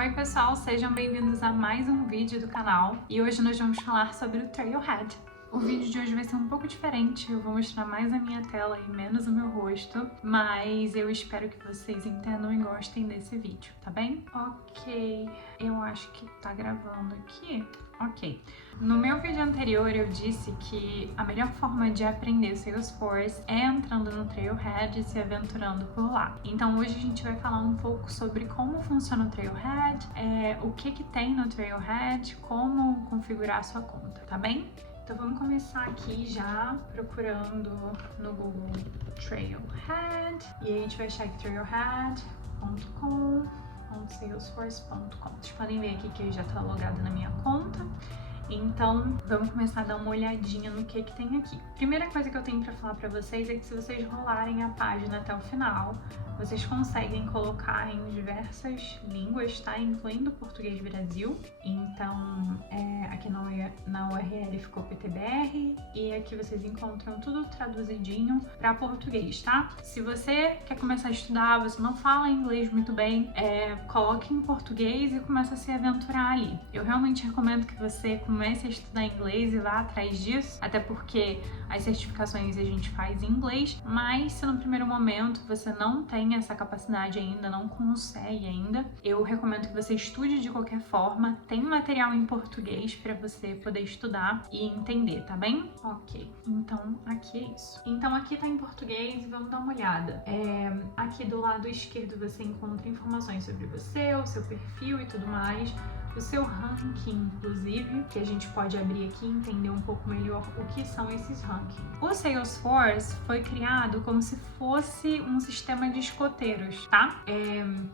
Oi pessoal, sejam bem-vindos a mais um vídeo do canal e hoje nós vamos falar sobre o Trailhead. O vídeo de hoje vai ser um pouco diferente, eu vou mostrar mais a minha tela e menos o meu rosto, mas eu espero que vocês entendam e gostem desse vídeo, tá bem? Ok, eu acho que tá gravando aqui. Ok. No meu vídeo anterior eu disse que a melhor forma de aprender Salesforce é entrando no Trailhead e se aventurando por lá. Então hoje a gente vai falar um pouco sobre como funciona o Trailhead, o que tem no Trailhead, como configurar a sua conta, tá bem? Então vamos começar aqui já procurando no Google Trailhead e aí a gente vai achar aqui trailhead.com.salesforce.com. Vocês podem ver aqui que eu já estou logada na minha conta. Então, vamos começar a dar uma olhadinha no que tem aqui. Primeira coisa que eu tenho para falar para vocês é que se vocês rolarem a página até o final, vocês conseguem colocar em diversas línguas, tá? Incluindo português Brasil. Então, aqui na URL ficou PTBR e aqui vocês encontram tudo traduzidinho para português, tá? Se você quer começar a estudar, você não fala inglês muito bem, coloque em português e comece a se aventurar ali. Eu realmente recomendo que você comece a estudar inglês e vá atrás disso, até porque as certificações a gente faz em inglês, mas se no primeiro momento você não tem essa capacidade ainda, não consegue ainda, eu recomendo que você estude de qualquer forma. Tem material em português para você poder estudar e entender, tá bem? Ok, então aqui é isso. Então aqui tá em português e vamos dar uma olhada. Aqui do lado esquerdo você encontra informações sobre você, o seu perfil e tudo mais. O seu ranking, inclusive, que a gente pode abrir aqui e entender um pouco melhor o que são esses rankings. O Salesforce foi criado como se fosse um sistema de escoteiros, tá?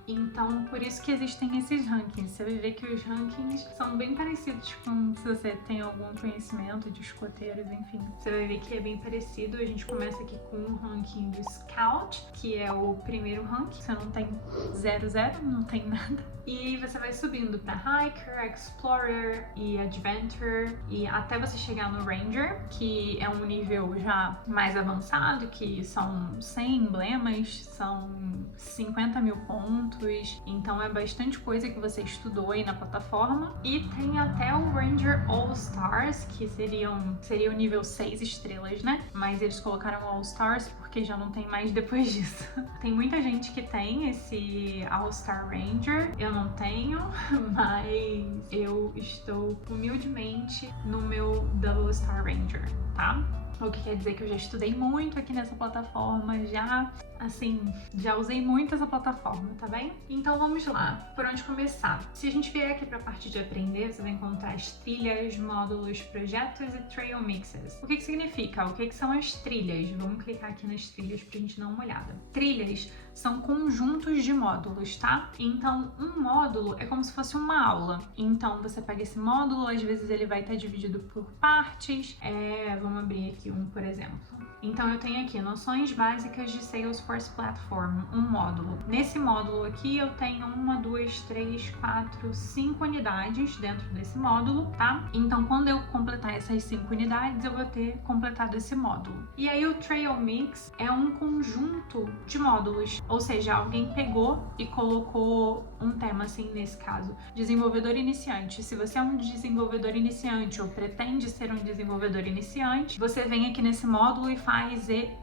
Então, por isso que existem esses rankings. Você vai ver que os rankings são bem parecidos com, se você tem algum conhecimento de escoteiros, enfim. Você vai ver que é bem parecido. A gente começa aqui com o ranking do Scout, que é o primeiro ranking. Você não tem 0, não tem nada. E você vai subindo para Hiker, Explorer e Adventurer e até você chegar no Ranger, que é um nível já mais avançado, que são 100 emblemas, são 50 mil pontos, então é bastante coisa que você estudou aí na plataforma. E tem até o Ranger All Stars, que seria o nível 6 estrelas, né? Mas eles colocaram All Stars porque já não tem mais depois disso. Tem muita gente que tem esse All Star Ranger, eu não tenho, mas eu estou humildemente no meu Double Star Ranger, tá? O que quer dizer que eu já estudei muito aqui nessa plataforma, já usei muito essa plataforma, tá bem? Então vamos lá, por onde começar? Se a gente vier aqui para a parte de aprender, você vai encontrar as trilhas, módulos, projetos e trail mixes. O que significa? O que são as trilhas? Vamos clicar aqui nas trilhas pra gente dar uma olhada. Trilhas são conjuntos de módulos, tá? Então, um módulo é como se fosse uma aula. Então, você pega esse módulo, às vezes ele vai estar dividido por partes. Vamos abrir aqui um, por exemplo. Então, eu tenho aqui noções básicas de Salesforce Platform, um módulo. Nesse módulo aqui, eu tenho 1, 2, 3, 4, 5 unidades dentro desse módulo, tá? Então, quando eu completar essas 5 unidades, eu vou ter completado esse módulo. E aí, o Trail Mix é um conjunto de módulos, ou seja, alguém pegou e colocou um tema, assim, nesse caso, desenvolvedor iniciante. Se você é um desenvolvedor iniciante ou pretende ser um desenvolvedor iniciante, você vem aqui nesse módulo e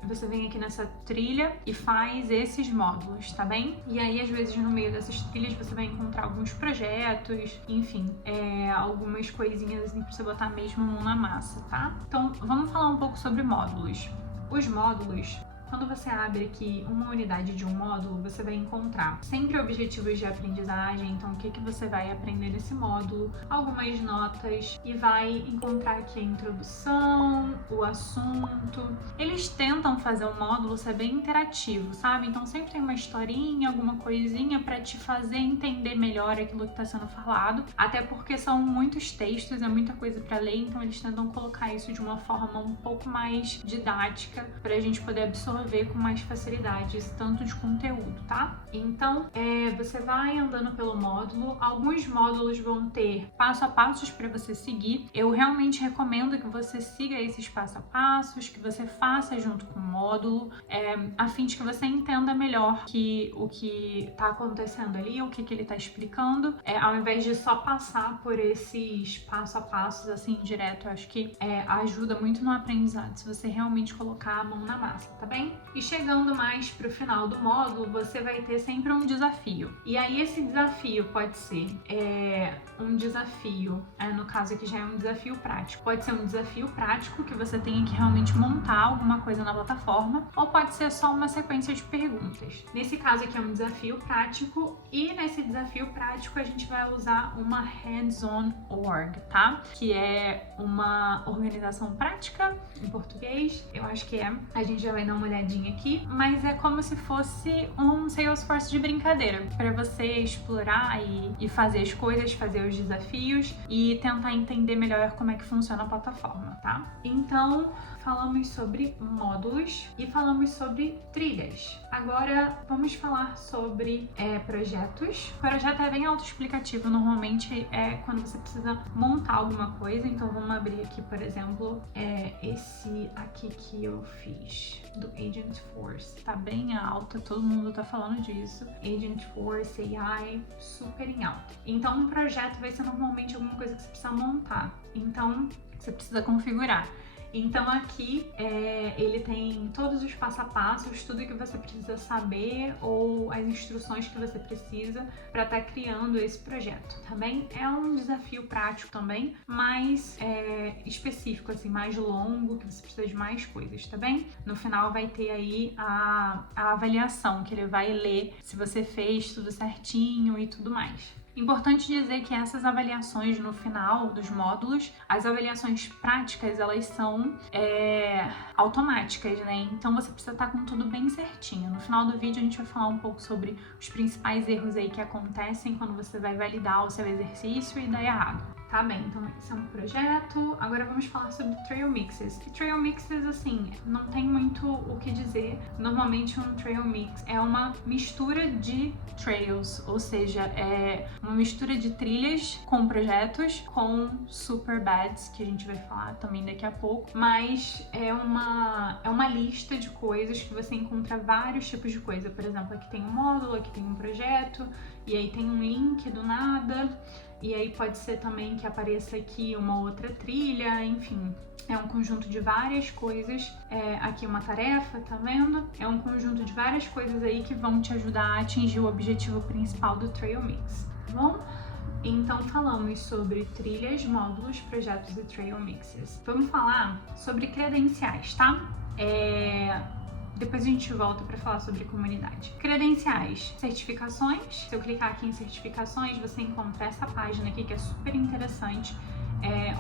você vem aqui nessa trilha e faz esses módulos, tá bem? E aí, às vezes, no meio dessas trilhas, você vai encontrar alguns projetos, enfim, algumas coisinhas assim pra você botar mesmo a mão na massa, tá? Então, vamos falar um pouco sobre módulos. Os módulos, quando você abre aqui uma unidade de um módulo, você vai encontrar sempre objetivos de aprendizagem, então o que você vai aprender nesse módulo, algumas notas e vai encontrar aqui a introdução, o assunto. Eles tentam fazer o módulo ser bem interativo, sabe? Então sempre tem uma historinha, alguma coisinha para te fazer entender melhor aquilo que está sendo falado, até porque são muitos textos, é muita coisa para ler, então eles tentam colocar isso de uma forma um pouco mais didática para a gente poder absorver absorver com mais facilidade esse tanto de conteúdo, tá? Então, você vai andando pelo módulo. Alguns módulos vão ter passo a passos para você seguir. Eu realmente recomendo que você siga esses passo a passos, que você faça junto com o módulo, a fim de que você entenda melhor o que está acontecendo ali, o que ele está explicando, ao invés de só passar por esses passo a passos assim direto. Eu acho que ajuda muito no aprendizado se você realmente colocar a mão na massa, tá bem? E chegando mais pro final do módulo, você vai ter sempre um desafio. E aí esse desafio pode ser um desafio, no caso aqui já é um desafio prático. Pode ser um desafio prático que você tenha que realmente montar alguma coisa na plataforma, ou pode ser só uma sequência de perguntas. Nesse caso aqui é um desafio prático, e nesse desafio prático a gente vai usar uma hands-on org, tá? Que é uma organização prática em português, eu acho que é. A gente já vai dar uma olhadinha aqui, mas é como se fosse um Salesforce de brincadeira, para você explorar e fazer as coisas, fazer os desafios e tentar entender melhor como é que funciona a plataforma, tá? Então, falamos sobre módulos e falamos sobre trilhas. Agora vamos falar sobre projetos. O projeto é bem autoexplicativo, normalmente é quando você precisa montar alguma coisa. Então vamos abrir aqui, por exemplo, esse aqui que eu fiz do Agentforce. Tá bem alta, todo mundo tá falando disso. Agentforce AI, super em alta. Então um projeto vai ser normalmente alguma coisa que você precisa montar. Então você precisa configurar. Então aqui ele tem todos os passo a passos, tudo que você precisa saber ou as instruções que você precisa para estar criando esse projeto, tá bem? É um desafio prático também, mais específico, assim, mais longo, que você precisa de mais coisas, tá bem? No final vai ter aí a avaliação, que ele vai ler se você fez tudo certinho e tudo mais. Importante dizer que essas avaliações no final dos módulos, as avaliações práticas, elas são automáticas, né? Então você precisa estar com tudo bem certinho. No final do vídeo a gente vai falar um pouco sobre os principais erros aí que acontecem quando você vai validar o seu exercício e dá errado. Tá bem, então esse é um projeto. Agora vamos falar sobre Trail Mixes. E Trail Mixes, assim, não tem muito o que dizer. Normalmente um Trail Mix é uma mistura de trails, ou seja, é uma mistura de trilhas com projetos, com super bads, que a gente vai falar também daqui a pouco. Mas é uma lista de coisas que você encontra vários tipos de coisa. Por exemplo, aqui tem um módulo, aqui tem um projeto, e aí tem um link do nada. E aí pode ser também que apareça aqui uma outra trilha, enfim. É um conjunto de várias coisas. Aqui uma tarefa, tá vendo? É um conjunto de várias coisas aí que vão te ajudar a atingir o objetivo principal do Trail Mix, tá bom? Então falamos sobre trilhas, módulos, projetos e Trail Mixes. Vamos falar sobre credenciais, tá? Depois a gente volta para falar sobre comunidade. Credenciais, certificações. Se eu clicar aqui em certificações, você encontra essa página aqui que é super interessante,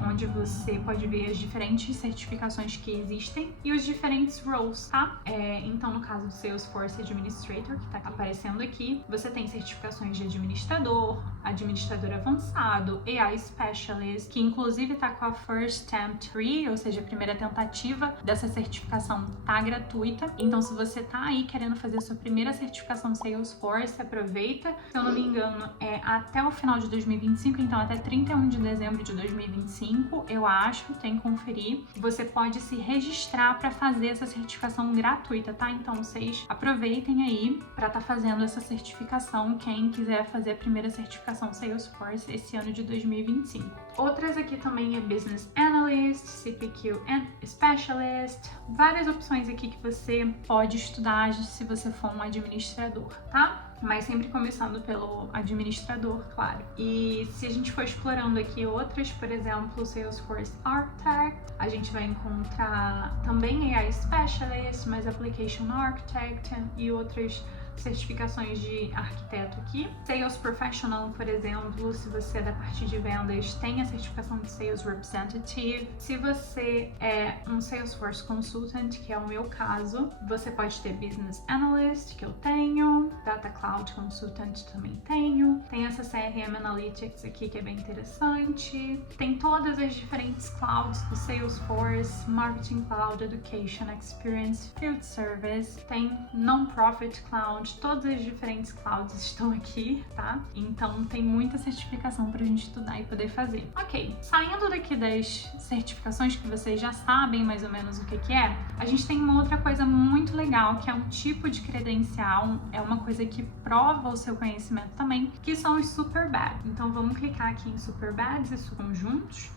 onde você pode ver as diferentes certificações que existem e os diferentes roles, tá? Então, no caso do Salesforce Administrator, que tá aparecendo aqui, você tem certificações de administrador, administrador avançado, AI Specialist, que inclusive tá com a First Attempt Free, ou seja, a primeira tentativa dessa certificação tá gratuita. Então, se você tá aí querendo fazer a sua primeira certificação Salesforce, aproveita. Se eu não me engano, é até o final de 2025, então até 31 de dezembro de 2025, eu acho, tem que conferir. Você pode se registrar para fazer essa certificação gratuita, tá? Então vocês aproveitem aí para estar fazendo essa certificação, quem quiser fazer a primeira certificação Salesforce esse ano de 2025. Outras aqui também é Business Analyst, CPQ Specialist, várias opções aqui que você pode estudar se você for um administrador, tá? Mas sempre começando pelo administrador, claro. E se a gente for explorando aqui outras, por exemplo, Salesforce Architect, a gente vai encontrar também AI Specialist, mais Application Architect e outras certificações de arquiteto aqui. Sales Professional, por exemplo, se você é da parte de vendas, tem a certificação de Sales Representative. Se você é um Salesforce Consultant, que é o meu caso, você pode ter Business Analyst, que eu tenho, Data Cloud Consultant também tenho, tem essa CRM Analytics aqui que é bem interessante, tem todas as diferentes clouds do Salesforce, Marketing Cloud, Education, Experience, Field Service, tem Non-Profit Cloud, todas as diferentes clouds estão aqui, tá? Então tem muita certificação pra gente estudar e poder fazer. Ok, saindo daqui das certificações que vocês já sabem mais ou menos o que é, a gente tem uma outra coisa muito legal, que é um tipo de credencial, é uma coisa que prova o seu conhecimento também, que são os Super Badges. Então vamos clicar aqui em Super Badges e subam juntos.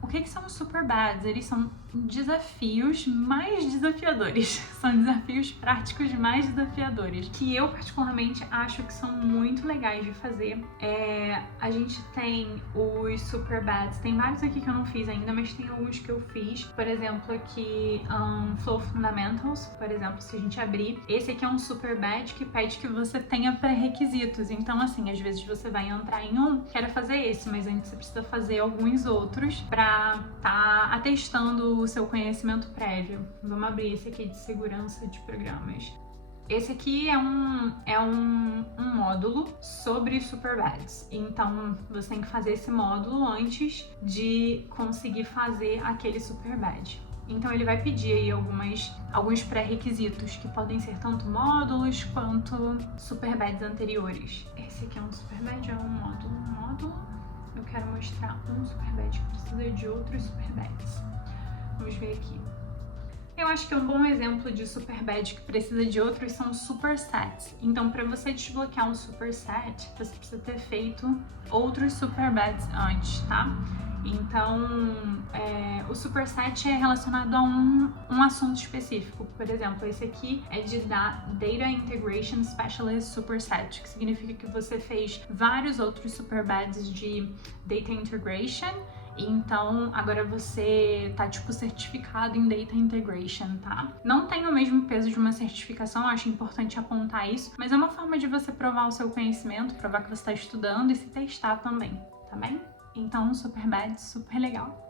O que são os Super Badges? Eles são desafios mais desafiadores, são desafios práticos mais desafiadores, que eu particularmente acho que são muito legais de fazer. A gente tem os Super Badges, tem vários aqui que eu não fiz ainda, mas tem alguns que eu fiz. Por exemplo, aqui Flow Fundamentals, por exemplo, se a gente abrir, esse aqui é um Super Badge que pede que você tenha pré-requisitos. Então, assim, às vezes você vai entrar em quero fazer esse, mas antes você precisa fazer alguns outros para tá atestando o seu conhecimento prévio. Vamos abrir esse aqui de segurança de programas. Esse aqui é um módulo sobre Super Badges. Então, você tem que fazer esse módulo antes de conseguir fazer aquele Super Badge. Então, ele vai pedir aí alguns pré-requisitos, que podem ser tanto módulos quanto Super Badges anteriores. Esse aqui é um Super Badge, é um módulo. Eu quero mostrar um Super Badge que precisa de outros Super Badges. Vamos ver aqui. Eu acho que um bom exemplo de Super Badge que precisa de outros são os Supersets. Então, para você desbloquear um Superset, você precisa ter feito outros Super Badges antes, tá? Então, o Superset é relacionado a um assunto específico. Por exemplo, esse aqui é de Data Integration Specialist Superset, que significa que você fez vários outros Super Badges de Data Integration. Então, agora você tá, certificado em Data Integration, tá? Não tem o mesmo peso de uma certificação, eu acho importante apontar isso, mas é uma forma de você provar o seu conhecimento, provar que você tá estudando e se testar também, tá bem? Então, Super Badge, super legal.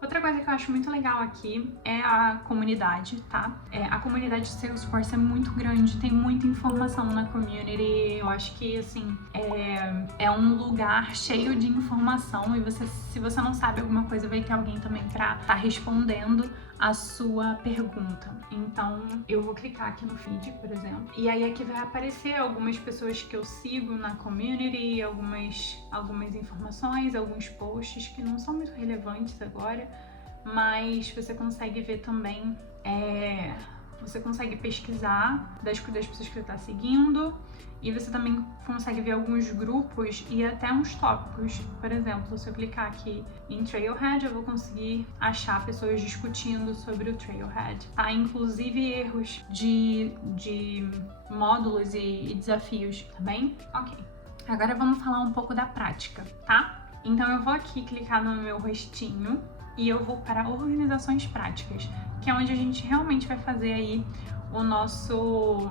Outra coisa que eu acho muito legal aqui é a comunidade, tá? A comunidade de Salesforce é muito grande, tem muita informação na community. Eu acho que, assim, é um lugar cheio de informação e se você não sabe alguma coisa, vai ter alguém também pra tá respondendo a sua pergunta. Então, eu vou clicar aqui no feed, por exemplo, e aí aqui vai aparecer algumas pessoas que eu sigo na community, algumas informações, alguns posts que não são muito relevantes agora, mas você consegue ver também, você consegue pesquisar das pessoas que você está seguindo, e você também consegue ver alguns grupos e até uns tópicos. Por exemplo, se eu clicar aqui em Trailhead, eu vou conseguir achar pessoas discutindo sobre o Trailhead, tá? Inclusive erros de módulos e desafios, tá bem? Ok. Agora vamos falar um pouco da prática, tá? Então eu vou aqui clicar no meu rostinho e eu vou para organizações práticas, que é onde a gente realmente vai fazer aí o nosso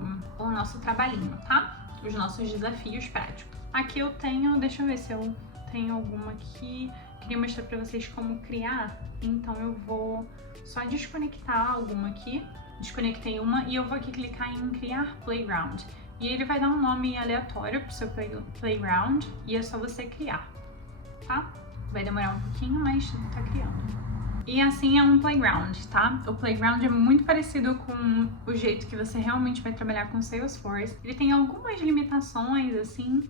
trabalhinho, tá? Os nossos desafios práticos. Aqui eu tenho, deixa eu ver se eu tenho alguma aqui. Queria mostrar pra vocês como criar, então eu vou só desconectar alguma aqui. Desconectei uma e eu vou aqui clicar em criar playground. E ele vai dar um nome aleatório pro seu playground e é só você criar, tá? Vai demorar um pouquinho, mas tá criando. E assim é um playground, tá? O playground é muito parecido com o jeito que você realmente vai trabalhar com Salesforce. Ele tem algumas limitações, assim,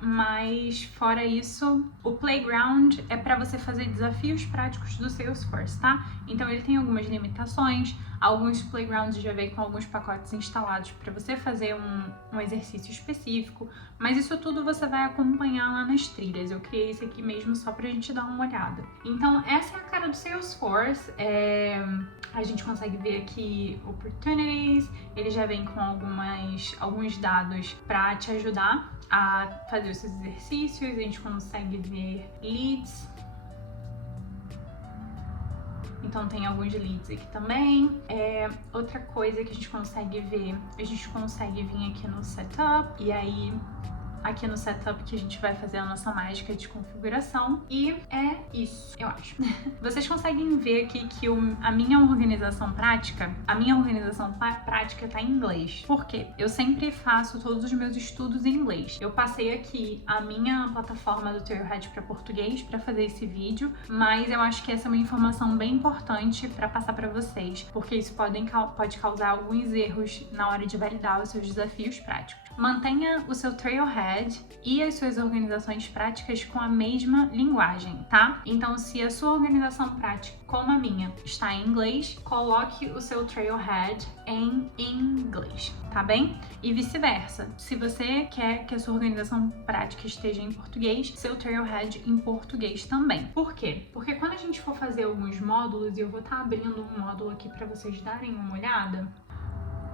mas fora isso, o playground é para você fazer desafios práticos do Salesforce, tá? Então ele tem algumas limitações. Alguns playgrounds já vêm com alguns pacotes instalados para você fazer um exercício específico, mas isso tudo você vai acompanhar lá nas trilhas. Eu criei esse aqui mesmo só pra gente dar uma olhada. Então essa é a cara do Salesforce. A gente consegue ver aqui opportunities, ele já vem com alguns dados para te ajudar a fazer os seus exercícios. A gente consegue ver leads. então tem alguns leads aqui também. Outra coisa que a gente consegue ver, a gente consegue vir aqui no setup, e aí aqui no setup que a gente vai fazer a nossa mágica de configuração. E é isso, eu acho. Vocês conseguem ver aqui que a minha organização prática tá em inglês. Por quê? Eu sempre faço todos os meus estudos em inglês. Eu passei aqui a minha plataforma do Trailhead para português para fazer esse vídeo, mas eu acho que essa é uma informação bem importante para passar para vocês, porque isso pode causar alguns erros na hora de validar os seus desafios práticos. Mantenha o seu Trailhead e as suas organizações práticas com a mesma linguagem, tá? Então, se a sua organização prática, como a minha, está em inglês, coloque o seu Trailhead em inglês, tá bem? E vice-versa. Se você quer que a sua organização prática esteja em português, seu Trailhead em português também. Por quê? Porque quando a gente for fazer alguns módulos, e eu vou estar abrindo um módulo aqui para vocês darem uma olhada,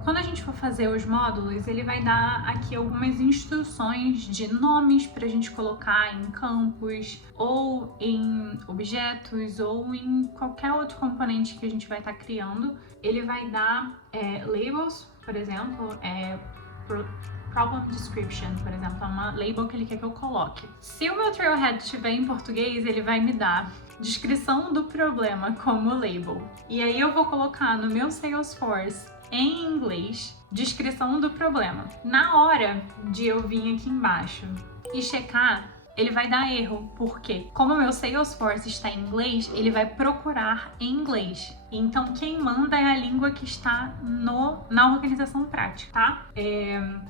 quando a gente for fazer os módulos, ele vai dar aqui algumas instruções de nomes para a gente colocar em campos, ou em objetos, ou em qualquer outro componente que a gente vai estar criando. Ele vai dar labels, por exemplo, Problem Description, por exemplo, é uma label que ele quer que eu coloque. Se o meu Trailhead estiver em português, ele vai me dar descrição do problema como label. E aí eu vou colocar no meu Salesforce em inglês, descrição do problema. Na hora de eu vir aqui embaixo e checar, ele vai dar erro, porque como o meu Salesforce está em inglês, ele vai procurar em inglês. Então quem manda é a língua que está na organização prática, tá?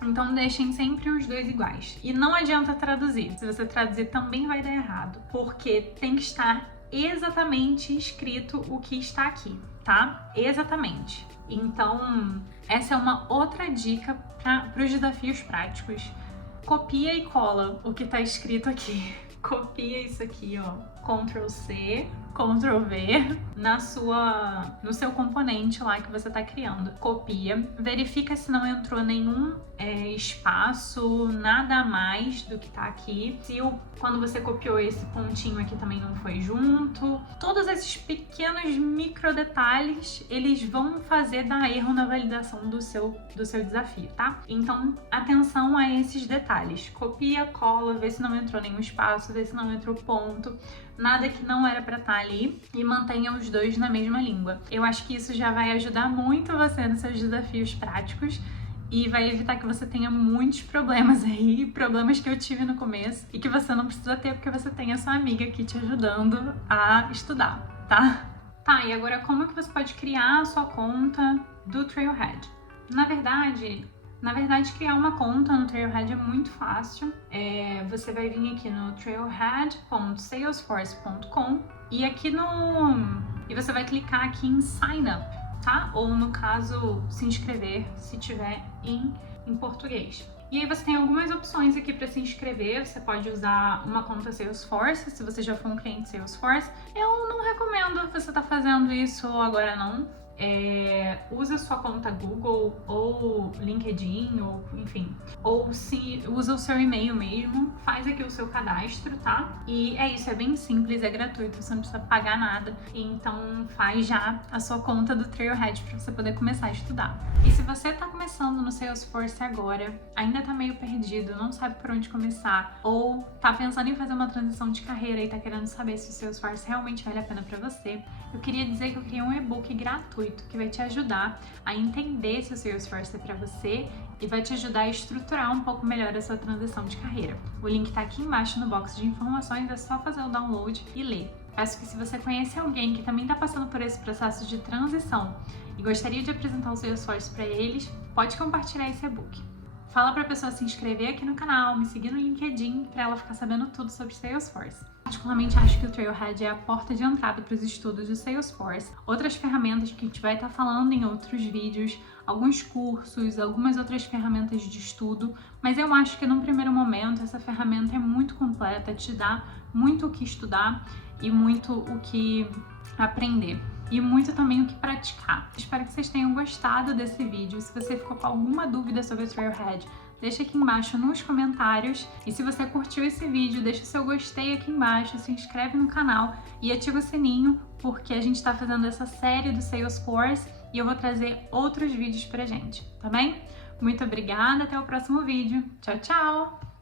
Então deixem sempre os dois iguais. E não adianta traduzir. Se você traduzir também vai dar errado, porque tem que estar exatamente escrito o que está aqui, tá? Exatamente. Então, essa é uma outra dica para os desafios práticos. Copia e cola o que está escrito aqui. Copia isso aqui, ó. Ctrl C, Ctrl V no seu componente lá que você está criando. Copia, verifica se não entrou nenhum espaço, nada a mais do que está aqui. Se quando você copiou esse pontinho aqui também não foi junto. Todos esses pequenos micro detalhes, eles vão fazer dar erro na validação do seu desafio, tá? Então, atenção a esses detalhes. Copia, cola, vê se não entrou nenhum espaço, vê se não entrou ponto. Nada que não era pra estar ali, e mantenha os dois na mesma língua. Eu acho que isso já vai ajudar muito você nos seus desafios práticos e vai evitar que você tenha muitos problemas aí, problemas que eu tive no começo e que você não precisa ter porque você tem a sua amiga aqui te ajudando a estudar, tá? Tá, e agora como que você pode criar a sua conta do Trailhead? Na verdade, criar uma conta no Trailhead é muito fácil. Você vai vir aqui no trailhead.salesforce.com e você vai clicar aqui em Sign Up, tá? Ou no caso, se inscrever, se tiver em português. E aí você tem algumas opções aqui para se inscrever. Você pode usar uma conta Salesforce, se você já for um cliente Salesforce. Eu não recomendo você estar fazendo isso agora não. Usa sua conta Google ou LinkedIn, ou enfim, ou se usa o seu e-mail mesmo, faz aqui o seu cadastro, tá? E é isso, é bem simples, é gratuito, você não precisa pagar nada, então faz já a sua conta do Trailhead para você poder começar a estudar. E se você tá começando no Salesforce agora, ainda tá meio perdido, não sabe por onde começar, ou tá pensando em fazer uma transição de carreira e tá querendo saber se o Salesforce realmente vale a pena para você, eu queria dizer que eu criei um e-book gratuito que vai te ajudar a entender se o Salesforce é para você e vai te ajudar a estruturar um pouco melhor a sua transição de carreira. O link tá aqui embaixo no box de informações, é só fazer o download e ler. Peço que se você conhece alguém que também está passando por esse processo de transição e gostaria de apresentar o Salesforce para eles, pode compartilhar esse e-book. Fala para a pessoa se inscrever aqui no canal, me seguir no LinkedIn para ela ficar sabendo tudo sobre Salesforce. Particularmente acho que o Trailhead é a porta de entrada para os estudos de Salesforce. Outras ferramentas que a gente vai estar falando em outros vídeos, alguns cursos, algumas outras ferramentas de estudo, mas eu acho que num primeiro momento essa ferramenta é muito completa, te dá muito o que estudar e muito o que aprender. E muito também o que praticar. Espero que vocês tenham gostado desse vídeo. Se você ficou com alguma dúvida sobre o Trailhead, deixa aqui embaixo nos comentários. E se você curtiu esse vídeo, deixa o seu gostei aqui embaixo, se inscreve no canal e ativa o sininho, porque a gente está fazendo essa série do Salesforce e eu vou trazer outros vídeos pra gente, tá bem? Muito obrigada, até o próximo vídeo. Tchau, tchau!